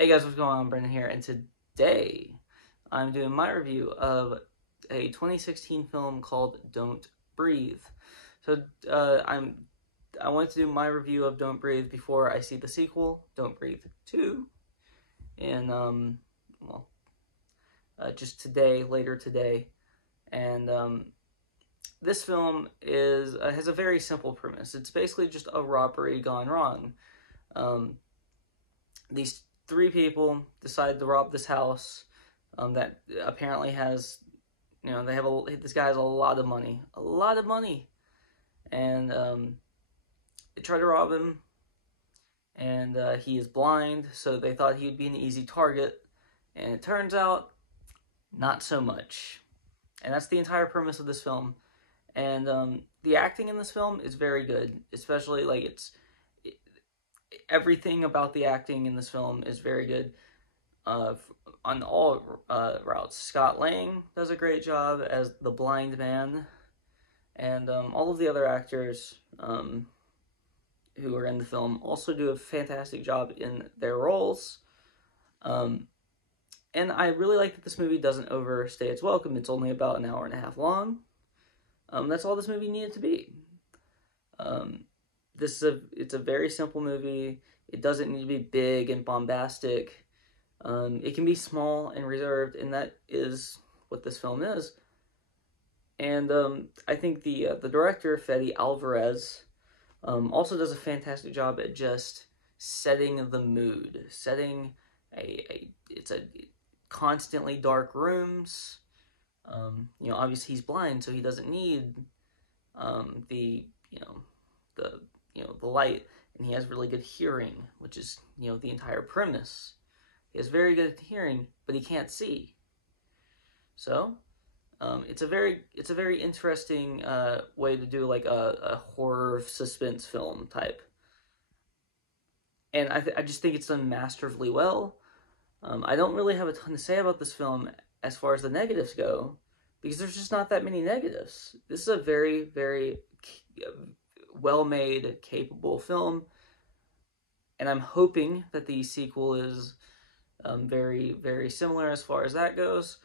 Hey guys, what's going on? Brendan here, and today I'm doing my review of a 2016 film called Don't Breathe. So I wanted to do my review of Don't Breathe before I see the sequel, Don't Breathe 2, and well, just today, later today, and this film is has a very simple premise. It's basically just a robbery gone wrong. Um, these three people decide to rob this house that apparently has, they have this guy has a lot of money, and they try to rob him, and he is blind, so they thought he would be an easy target, and it turns out not so much. And that's the entire premise of this film. And the acting in this film is very good, especially like everything about the acting in this film is very good. uh, on all routes. Scott Lang does a great job as the blind man, and all of the other actors who are in the film also do a fantastic job in their roles. Um, and I really like that this movie doesn't overstay its welcome. It's only about an hour and a half long. That's all this movie needed to be. Um, it's a very simple movie. It doesn't need to be big and bombastic. It can be small and reserved, and that is what this film is. And I think the director Fede Alvarez also does a fantastic job at just setting the mood, setting a it's a constantly dark rooms. Obviously he's blind, so he doesn't need the the the light, and he has really good hearing, which is the entire premise. He has very good hearing, but he can't see. So it's a very interesting way to do like a horror suspense film type, and I just think it's done masterfully well. I don't really have a ton to say about this film as far as the negatives go, because there's just not that many negatives. This is a very well made, capable film, and I'm hoping that the sequel is very similar as far as that goes.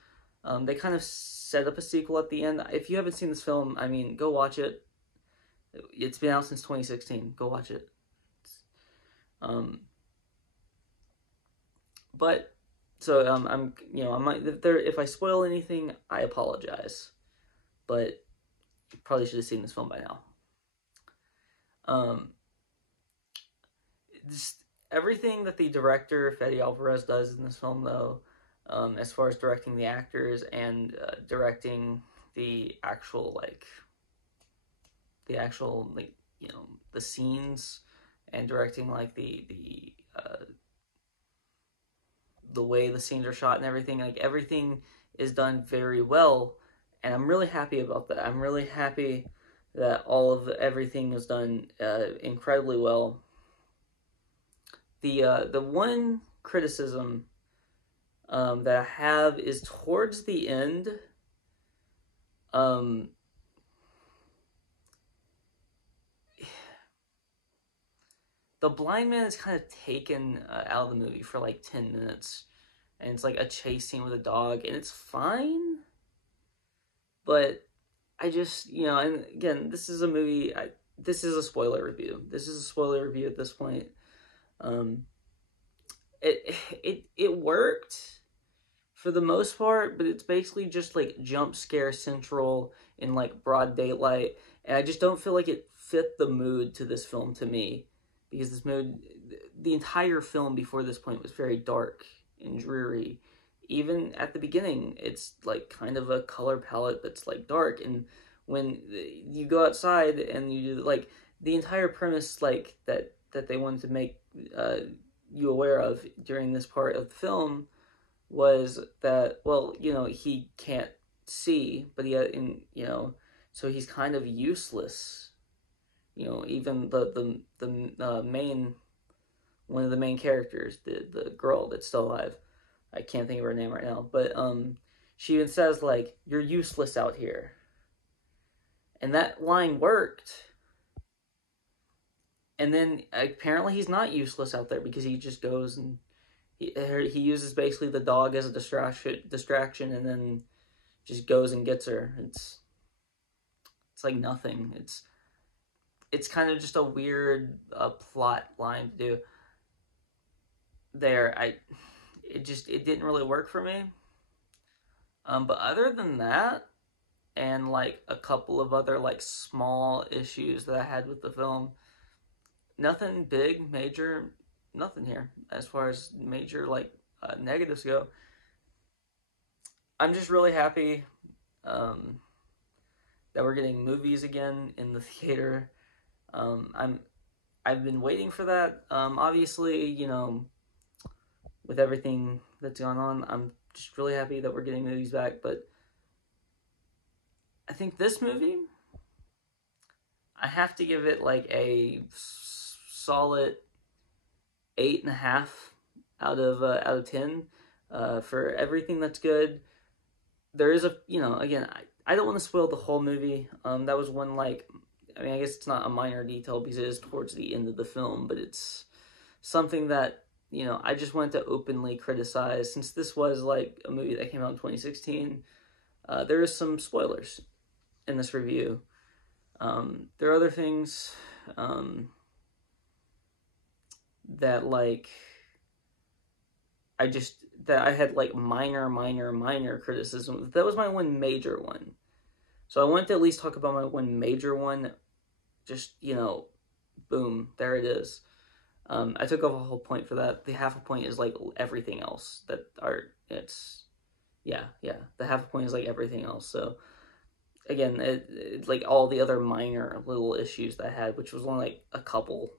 They kind of set up a sequel at the end. If you haven't seen this film, I mean, go watch it. It's been out since 2016. Go watch it. Um, but so I'm I might if I spoil anything, I apologize. But you probably should have seen this film by now. Um, just everything that the director Fede Alvarez does in this film, though, as far as directing the actors and directing the actual the scenes, and directing like the way the scenes are shot and everything, like everything is done very well, and I'm really happy about that. I'm really happy that all of everything is done incredibly well. The one criticism that I have is towards the end. Um, the blind man is kind of taken out of the movie for like 10 minutes, and it's like a chase scene with a dog, and it's fine, but I just, and again, this is a movie. This is a spoiler review. This is a spoiler review at this point. Um, it worked for the most part, but it's basically just like jump scare central in like broad daylight, and I just don't feel like it fit the mood to this film to me, because this mood, the entire film before this point was very dark and dreary. Even at the beginning, it's like kind of a color palette that's like dark, and when you go outside and you do like the entire premise like that they wanted to make you aware of during this part of the film was that, well, he can't see, but so he's kind of useless. Even the main one of the main characters, the girl that's still alive, I can't think of her name right now, but she even says like, "You're useless out here," and that line worked. And then apparently he's not useless out there, because he just goes and he uses basically the dog as a distraction, and then just goes and gets her. It's like nothing. It's kind of just a weird plot line to do there. It didn't really work for me. But other than that, and like a couple of other like small issues that I had with the film, nothing big, major, nothing here as far as major like negatives go. I'm just really happy um, that we're getting movies again in the theater. I'm I've been waiting for that. Obviously, you know, with everything that's gone on, I'm just really happy that we're getting movies back. But I think this movie, I have to give it like a solid 8.5 out of 10 for everything that's good. There is a, you know, again, I don't want to spoil the whole movie. That was one like, I mean, I guess it's not a minor detail because it is towards the end of the film, but it's something that, you know, I just wanted to openly criticize since this was like a movie that came out in 2016. There is some spoilers in this review. There are other things that like I had like minor criticism. That was my one major one. So I wanted to at least talk about my one major one. Just, you know, boom, there it is. I took off a whole point for that. The half a point is like everything else that are it's yeah. The half a point is like everything else. So again, it's like all the other minor little issues that I had, which was only like a couple.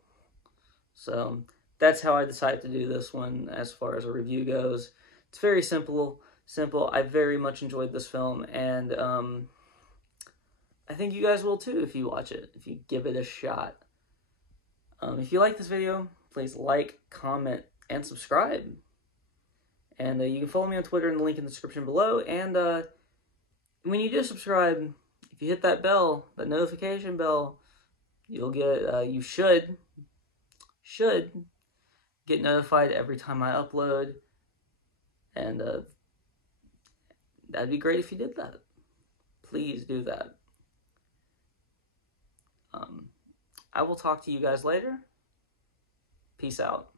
So that's how I decided to do this one as far as a review goes. It's very simple. I very much enjoyed this film, and I think you guys will too if you watch it, if you give it a shot. If you like this video, please like, comment, and subscribe. And you can follow me on Twitter in the link in the description below. And when you do subscribe, if you hit that bell, that notification bell, you'll get, you should get notified every time I upload. And that'd be great if you did that. Please do that. I will talk to you guys later. Peace out.